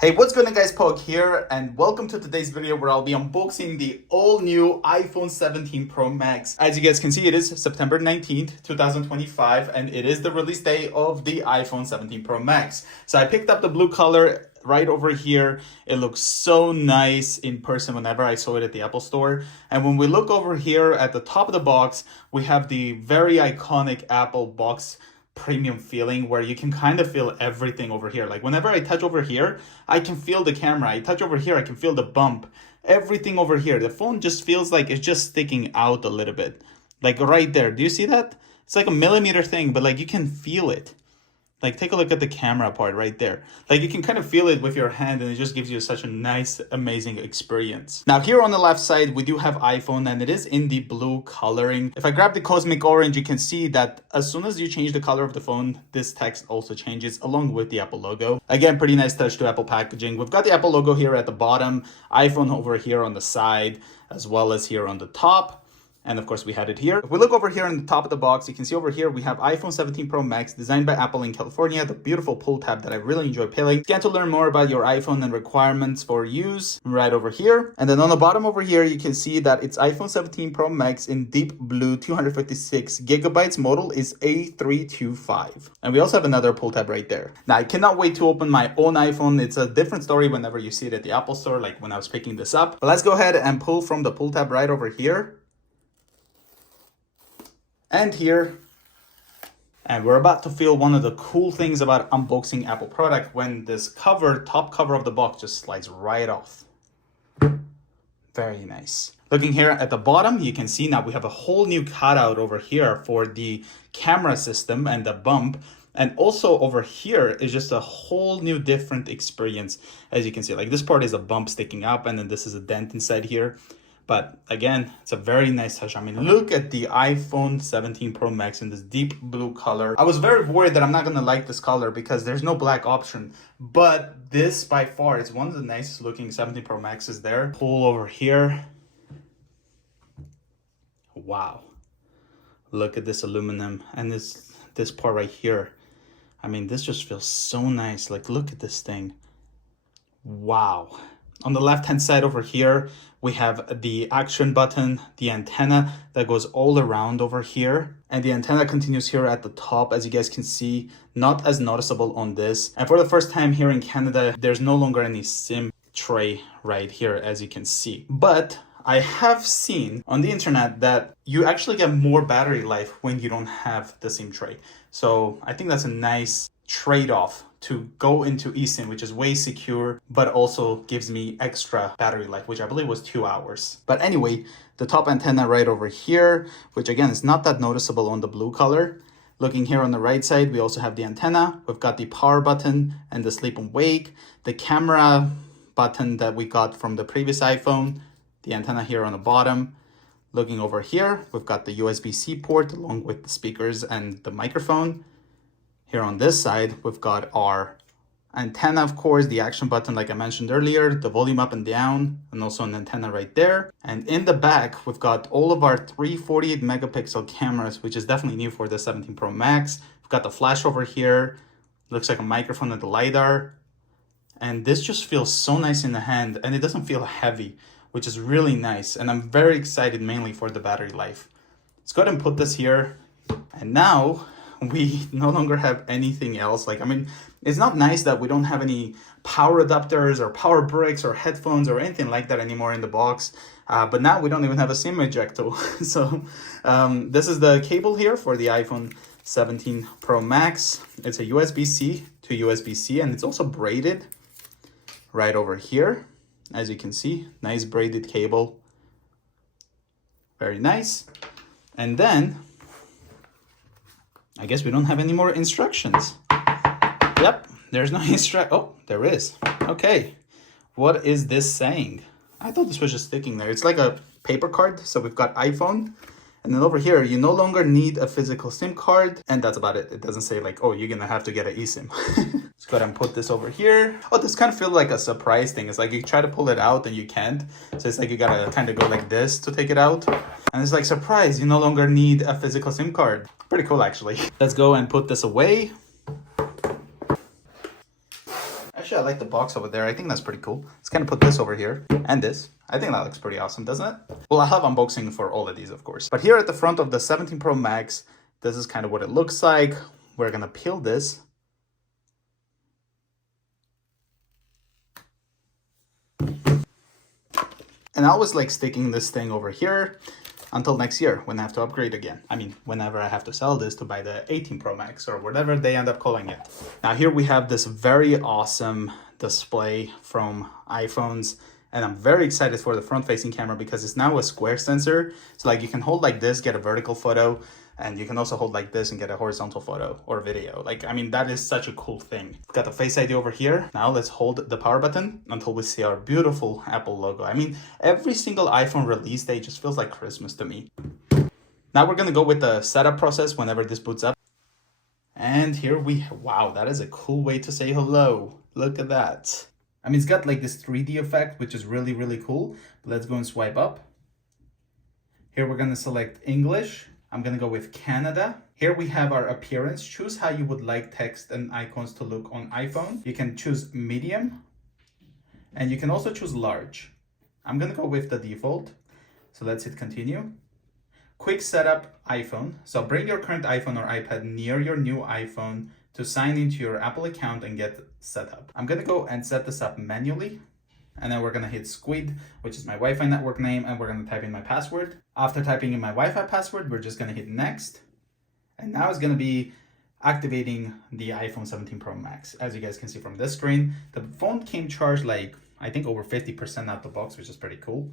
Hey, what's going on guys, Pog here, and welcome to today's video where I'll be unboxing the all-new iPhone 17 Pro Max. As you guys can see, it is September 19th, 2025, and it is the release day of the iPhone 17 Pro Max. So I picked up the blue color right over here. It looks so nice in person whenever I saw it at the Apple Store. And when we look over here at the top of the box, we have the very iconic Apple box premium feeling where you can kind of feel everything over here. Like whenever I touch over here, I can feel the camera. I touch over here, I can feel the bump. Everything over here. The phone just feels like it's just sticking out a little bit. Like right there. Do you see that? It's like a millimeter thing, but like you can feel it. Like take a look at the camera part right there. Like you can kind of feel it with your hand and it just gives you such a nice, amazing experience. Now here on the left side, we do have iPhone and it is in the blue coloring. If I grab the cosmic orange, you can see that as soon as you change the color of the phone, this text also changes along with the Apple logo. Again, pretty nice touch to Apple packaging. We've got the Apple logo here at the bottom, iPhone over here on the side, as well as here on the top. And of course, we had it here. If we look over here on the top of the box, you can see over here, we have iPhone 17 Pro Max designed by Apple in California, the beautiful pull tab that I really enjoy pairing. Scan to learn more about your iPhone and requirements for use right over here. And then on the bottom over here, you can see that it's iPhone 17 Pro Max in deep blue 256 gigabytes. Model is A325. And we also have another pull tab right there. Now, I cannot wait to open my own iPhone. It's a different story whenever you see it at the Apple Store, like when I was picking this up. But let's go ahead and pull from the pull tab right over here. And here, and we're about to feel one of the cool things about unboxing Apple product when this cover, top cover of the box just slides right off. Very nice. Looking here at the bottom, you can see now we have a whole new cutout over here for the camera system and the bump. And also over here is just a whole new different experience. As you can see, like this part is a bump sticking up and then this is a dent inside here. But again, it's a very nice touch. I mean, look at the iPhone 17 Pro Max in this deep blue color. I was very worried that I'm not gonna like this color because there's no black option. But this by far is one of the nicest looking 17 Pro Maxes there. Pull over here. Wow. Look at this aluminum and this part right here. I mean, this just feels so nice. Like, look at this thing. Wow. On the left-hand side over here, we have the action button, the antenna that goes all around over here. And the antenna continues here at the top, as you guys can see, not as noticeable on this. And for the first time here in Canada, there's no longer any SIM tray right here, as you can see. But I have seen on the internet that you actually get more battery life when you don't have the SIM tray. So I think that's a nice trade-off to go into eSIM, which is way secure, but also gives me extra battery life, which I believe was 2 hours. But anyway, the top antenna right over here, which again is not that noticeable on the blue color. Looking here on the right side, we also have the antenna. We've got the power button and the sleep and wake, the camera button that we got from the previous iPhone, the antenna here on the bottom. Looking over here, we've got the USB-C port along with the speakers and the microphone. Here on this side, we've got our antenna, of course, the action button, like I mentioned earlier, the volume up and down, and also an antenna right there. And in the back, we've got all of our 348 megapixel cameras, which is definitely new for the 17 Pro Max. We've got the flash over here. Looks like a microphone and the LiDAR. And this just feels so nice in the hand, and it doesn't feel heavy, which is really nice. And I'm very excited mainly for the battery life. Let's go ahead and put this here. And now we no longer have anything else. Like, I mean, it's not nice that we don't have any power adapters or power bricks or headphones or anything like that anymore in the box. But now we don't even have a SIM ejector. So this is the cable here for the iPhone 17 Pro Max. It's a USB-C to USB-C, and it's also braided right over here. As you can see, nice braided cable. Very nice. And then I guess we don't have any more instructions. Yep, there's no oh, there is. Okay, what is this saying? I thought this was just sticking there. It's like a paper card. So we've got iPhone. And then over here, you no longer need a physical SIM card. And that's about it. It doesn't say like, oh, you're going to have to get an eSIM. Let's go ahead and put this over here. Oh, this kind of feels like a surprise thing. It's like you try to pull it out and you can't. So it's like you got to kind of go like this to take it out. And it's like, surprise, you no longer need a physical SIM card. Pretty cool, actually. Let's go and put this away. Actually, I like the box over there. I think that's pretty cool. Let's kind of put this over here and this. I think that looks pretty awesome, doesn't it? Well, I'll have unboxing for all of these, of course. But here at the front of the 17 Pro Max, this is kind of what it looks like. We're gonna peel this. And I was like sticking this thing over here until next year when I have to upgrade again. I mean, whenever I have to sell this to buy the 18 Pro Max or whatever they end up calling it. Now here we have this very awesome display from iPhones. And I'm very excited for the front-facing camera because it's now a square sensor. So like you can hold like this, get a vertical photo, and you can also hold like this and get a horizontal photo or video. Like, I mean, that is such a cool thing. We've got the Face ID over here. Now let's hold the power button until we see our beautiful Apple logo. I mean, every single iPhone release day just feels like Christmas to me. Now we're gonna go with the setup process whenever this boots up. And here wow, that is a cool way to say hello. Look at that. I mean, it's got like this 3D effect, which is really, really cool. But let's go and swipe up. Here we're gonna select English. I'm gonna go with Canada. Here we have our appearance. Choose how you would like text and icons to look on iPhone. You can choose medium, and you can also choose large. I'm gonna go with the default. So let's hit continue. Quick setup iPhone. So bring your current iPhone or iPad near your new iPhone to sign into your Apple account and get set up. I'm gonna go and set this up manually. And then we're gonna hit squid, which is my Wi-Fi network name, and we're gonna type in my password. After typing in my Wi-Fi password, we're just gonna hit next. And now it's gonna be activating the iPhone 17 Pro Max. As you guys can see from this screen, the phone came charged like, I think over 50% out the box, which is pretty cool.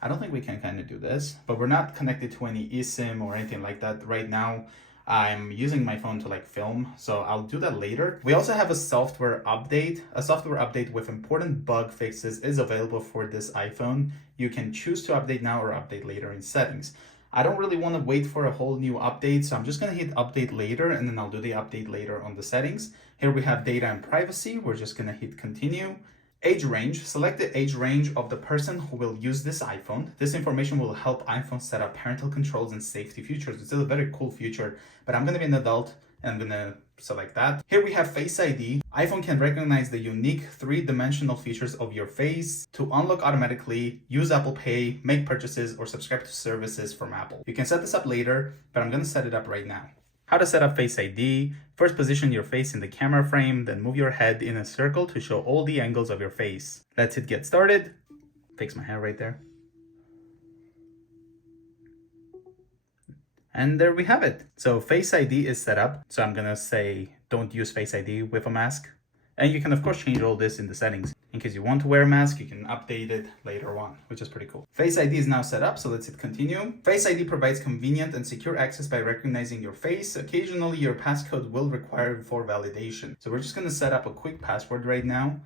I don't think we can kind of do this, but we're not connected to any eSIM or anything like that right now. I'm using my phone to like film, so I'll do that later. We also have a software update. A software update with important bug fixes is available for this iPhone. You can choose to update now or update later in settings. I don't really want to wait for a whole new update, so I'm just gonna hit update later and then I'll do the update later on the settings. Here we have data and privacy. We're just gonna hit continue. Age range, select the age range of the person who will use this iPhone. This information will help iPhone set up parental controls and safety features. It's a very cool feature, but I'm gonna be an adult and I'm gonna select that. Here we have Face ID. iPhone can recognize the unique three-dimensional features of your face to unlock automatically, use Apple Pay, make purchases, or subscribe to services from Apple. You can set this up later, but I'm gonna set it up right now. How to set up Face ID. First, position your face in the camera frame, then move your head in a circle to show all the angles of your face. Let's hit get started. Fix my hair right there. And there we have it. So Face ID is set up. So I'm gonna say, don't use Face ID with a mask. And you can of course change all this in the settings. In case you want to wear a mask, you can update it later on, which is pretty cool. Face ID is now set up, so let's hit continue. Face ID provides convenient and secure access by recognizing your face. Occasionally, your passcode will require for validation. So we're just gonna set up a quick password right now.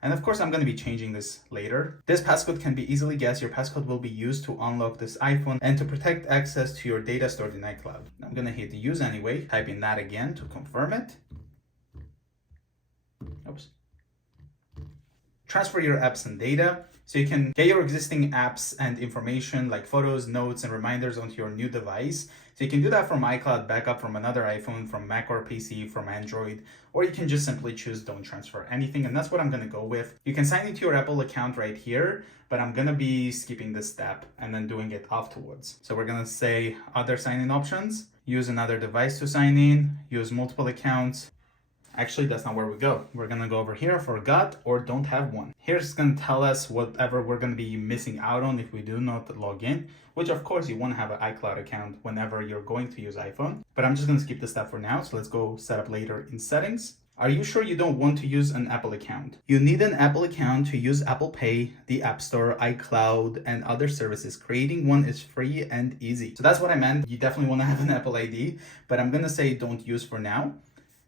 And of course, I'm gonna be changing this later. This passcode can be easily guessed. Your passcode will be used to unlock this iPhone and to protect access to your data stored in iCloud. I'm gonna hit use anyway, type in that again to confirm it. Oops. Transfer your apps and data. So you can get your existing apps and information like photos, notes, and reminders onto your new device. So you can do that from iCloud backup from another iPhone, from Mac or PC, from Android, or you can just simply choose don't transfer anything. And that's what I'm gonna go with. You can sign into your Apple account right here, but I'm gonna be skipping this step and then doing it afterwards. So we're gonna say other sign-in options, use another device to sign in, use multiple accounts. Actually, that's not where we go. We're gonna go over here, forgot or don't have one. Here's it's gonna tell us whatever we're gonna be missing out on if we do not log in, which of course you wanna have an iCloud account whenever you're going to use iPhone. But I'm just gonna skip this step for now, so let's go set up later in settings. Are you sure you don't want to use an Apple account? You need an Apple account to use Apple Pay, the App Store, iCloud, and other services. Creating one is free and easy. So that's what I meant. You definitely wanna have an Apple ID, but I'm gonna say don't use for now.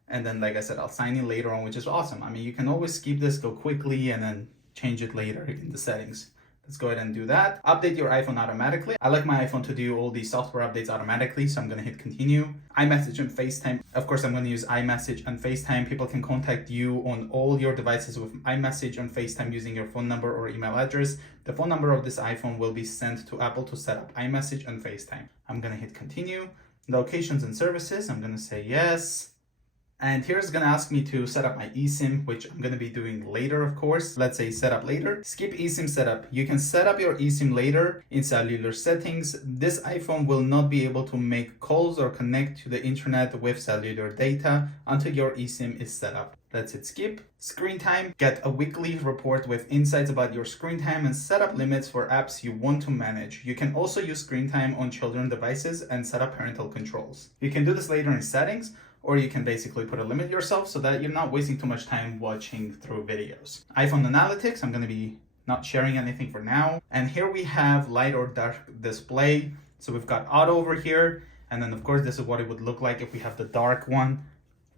And then, like I said, I'll sign in later on, which is awesome. I mean, you can always skip this, go quickly, and then change it later in the settings. Let's go ahead and do that. Update your iPhone automatically. I like my iPhone to do all the software updates automatically, so I'm gonna hit continue. iMessage and FaceTime. Of course, I'm gonna use iMessage and FaceTime. People can contact you on all your devices with iMessage and FaceTime using your phone number or email address. The phone number of this iPhone will be sent to Apple to set up iMessage and FaceTime. I'm gonna hit continue. Locations and services, I'm gonna say yes. And here's gonna ask me to set up my eSIM, which I'm gonna be doing later, of course. Let's say set up later. Skip eSIM setup. You can set up your eSIM later in cellular settings. This iPhone will not be able to make calls or connect to the internet with cellular data until your eSIM is set up. Let's hit skip. Screen time. Get a weekly report with insights about your screen time and set up limits for apps you want to manage. You can also use screen time on children devices and set up parental controls. You can do this later in settings, or you can basically put a limit yourself so that you're not wasting too much time watching through videos. iPhone analytics, I'm gonna be not sharing anything for now. And here we have light or dark display. So we've got auto over here. And then of course, this is what it would look like if we have the dark one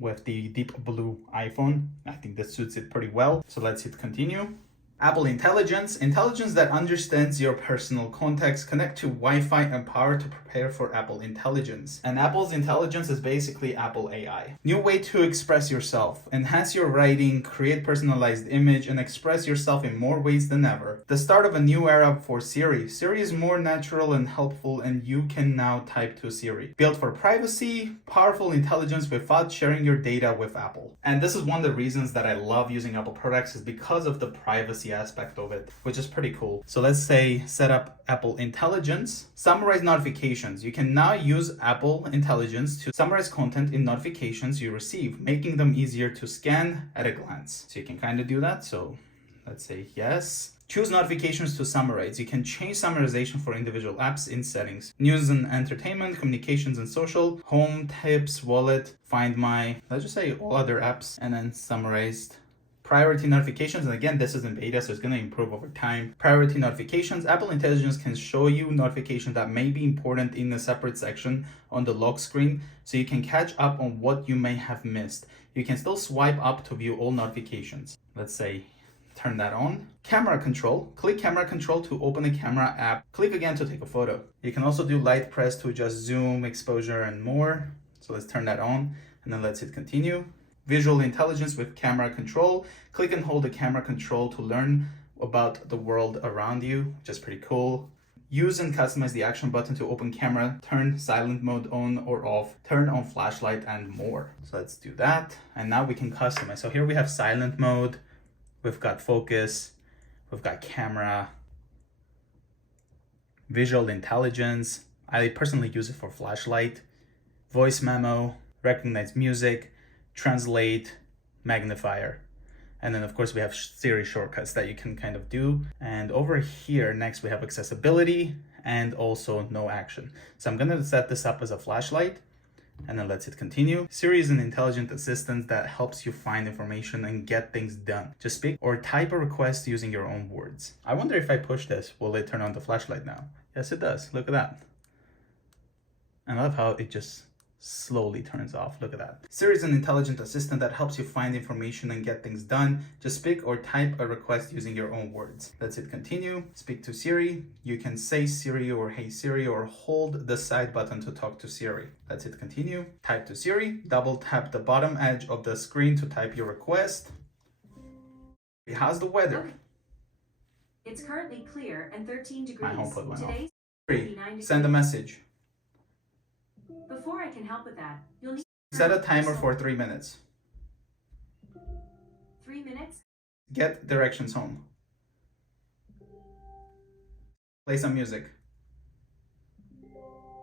with the deep blue iPhone. I think this suits it pretty well. So let's hit continue. Apple Intelligence, intelligence that understands your personal context. Connect to Wi-Fi and power to prepare for Apple Intelligence. And Apple's Intelligence is basically Apple AI. New way to express yourself. Enhance your writing, create personalized image, and express yourself in more ways than ever. The start of a new era for Siri. Siri is more natural and helpful, and you can now type to Siri. Built for privacy, powerful intelligence without sharing your data with Apple. And this is one of the reasons that I love using Apple products, is because of the privacy aspect of it, which is pretty cool. So let's say set up Apple Intelligence. Summarize notifications. You can now use Apple Intelligence to summarize content in notifications you receive, making them easier to scan at a glance. So you can kind of do that. So let's say yes. Choose notifications to summarize. You can change summarization for individual apps in settings. News and entertainment, communications and social, home, tips, wallet, find my, let's just say all other apps, and then summarized. Priority notifications, and again, this is in beta, so it's going to improve over time. Priority notifications. Apple Intelligence can show you notifications that may be important in a separate section on the lock screen, so you can catch up on what you may have missed. You can still swipe up to view all notifications. Let's say turn that on. Camera control. Click camera control to open a camera app. Click again to take a photo. You can also do light press to adjust zoom, exposure, and more. So let's turn that on, and then let's hit continue. Visual intelligence with camera control. Click and hold the camera control to learn about the world around you, which is pretty cool. Use and customize the action button to open camera, turn silent mode on or off, turn on flashlight, and more. So let's do that. And now we can customize. So here we have silent mode, we've got focus, we've got camera, visual intelligence. I personally use it for flashlight, voice memo, recognize music, translate, magnifier. And then of course we have Siri shortcuts that you can kind of do. And over here next we have accessibility and also no action. So I'm gonna set this up as a flashlight, and then let's hit continue. Siri is an intelligent assistant that helps you find information and get things done. Just speak or type a request using your own words. I wonder if I push this, will it turn on the flashlight now? Yes, it does. Look at that. I love how it just slowly turns off. Look at that. Siri is an intelligent assistant that helps you find information and get things done. Just speak or type a request using your own words. Let's hit continue. Speak to Siri. You can say Siri or Hey Siri, or hold the side button to talk to Siri. Let's hit continue. Type to Siri. Double tap the bottom edge of the screen to type your request. How's the weather? It's currently clear and 13 degrees. My HomePod went Today, off. Siri, send a message. Before I can help with that, you'll need to set a timer for 3 minutes. 3 minutes. Get directions home. Play some music.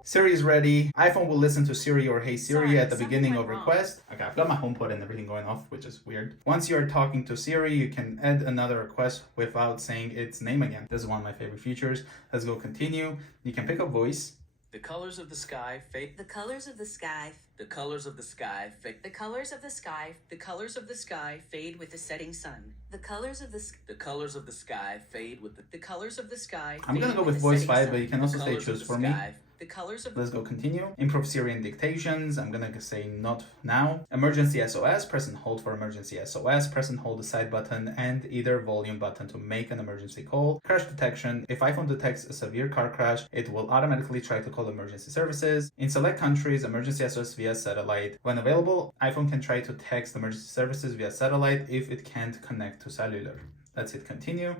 Siri is ready. iPhone will listen to Siri or Hey Siri at the beginning of request. Okay, I've got my HomePod and everything going off, which is weird. Once you're talking to Siri, you can add another request without saying its name again. This is one of my favorite features. Let's go continue. You can pick a voice. The colors of the sky fade. The colors of the sky. The colors of the sky fade. The colors of the sky. The colors of the sky fade with the setting sun. The colors of the The colors of the sky fade with the colors of the sky. I'm gonna go with voice 5, but you can also say choose for me. The colors of Let's go continue. Improve Siri and dictations. I'm gonna say not now. Emergency SOS. Press and hold for emergency SOS. Press and hold the side button and either volume button to make an emergency call. Crash detection. If iPhone detects a severe car crash, it will automatically try to call emergency services. In select countries, emergency SOS via satellite. When available, iPhone can try to text emergency services via satellite if it can't connect to cellular. Let's hit continue.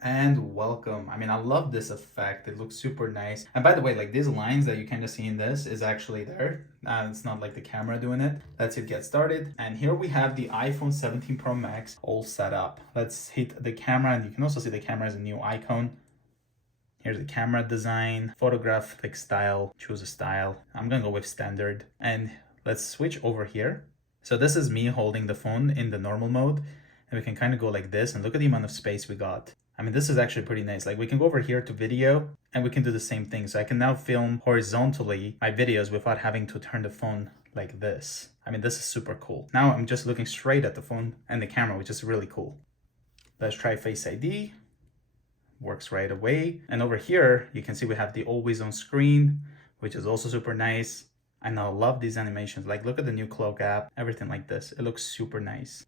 And welcome. I mean, I love this effect. It looks super nice. And by the way, like these lines that you kind of see in this is actually there. It's not like the camera doing it. Let's hit get started. And here we have the iPhone 17 Pro Max all set up. Let's hit the camera, and you can also see the camera as a new icon. Here's the camera design, photographic style, choose a style. I'm gonna go with standard. And let's switch over here. So this is me holding the phone in the normal mode. And we can kind of go like this, and look at the amount of space we got. I mean, this is actually pretty nice. Like we can go over here to video and we can do the same thing. So I can now film horizontally my videos without having to turn the phone like this. I mean, this is super cool. Now I'm just looking straight at the phone and the camera, which is really cool. Let's try Face ID. Works right away. And over here, you can see we have the always on screen, which is also super nice. And I love these animations. Like look at the new cloak app, everything like this. It looks super nice.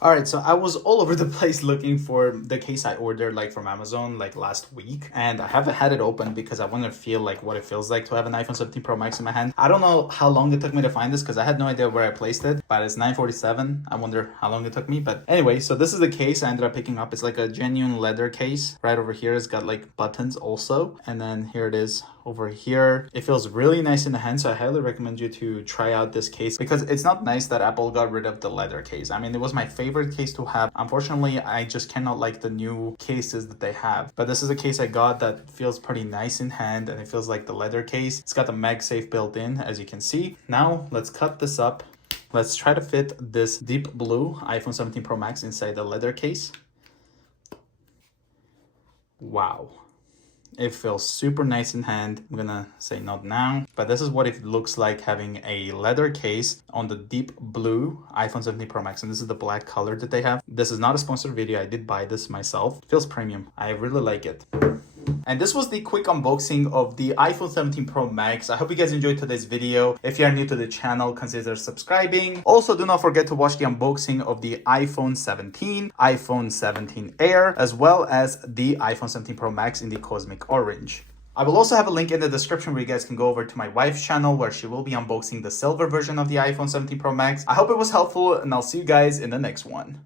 All right, so I was all over the place looking for the case I ordered like from Amazon like last week, and I haven't had it open because I want to feel like what it feels like to have an iPhone 17 Pro Max in my hand. I don't know how long it took me to find this because I had no idea where I placed it, but it's 9:47. I wonder how long it took me. But anyway, so this is the case I ended up picking up. It's like a genuine leather case. Right over here, it's got like buttons also, and then here it is over here. It feels really nice in the hand, so I highly recommend you to try out this case because it's not nice that Apple got rid of the leather case. I mean, it was my favorite case to have. Unfortunately, I just cannot like the new cases that they have, but this is a case I got that feels pretty nice in hand, and it feels like the leather case. It's got the MagSafe built in, as you can see. Now let's cut this up. Let's try to fit this deep blue iPhone 17 Pro Max inside the leather case. Wow. It feels super nice in hand. I'm gonna say not now, but this is what it looks like having a leather case on the deep blue iPhone 17 Pro Max, and this is the black color that they have. This is not a sponsored video. I did buy this myself. It feels premium. I really like it. And this was the quick unboxing of the iPhone 17 Pro Max. I hope you guys enjoyed today's video. If you are new to the channel, consider subscribing. Also, do not forget to watch the unboxing of the iPhone 17, iPhone 17 Air, as well as the iPhone 17 Pro Max in the Cosmic Orange. I will also have a link in the description where you guys can go over to my wife's channel where she will be unboxing the silver version of the iPhone 17 Pro Max. I hope it was helpful, and I'll see you guys in the next one.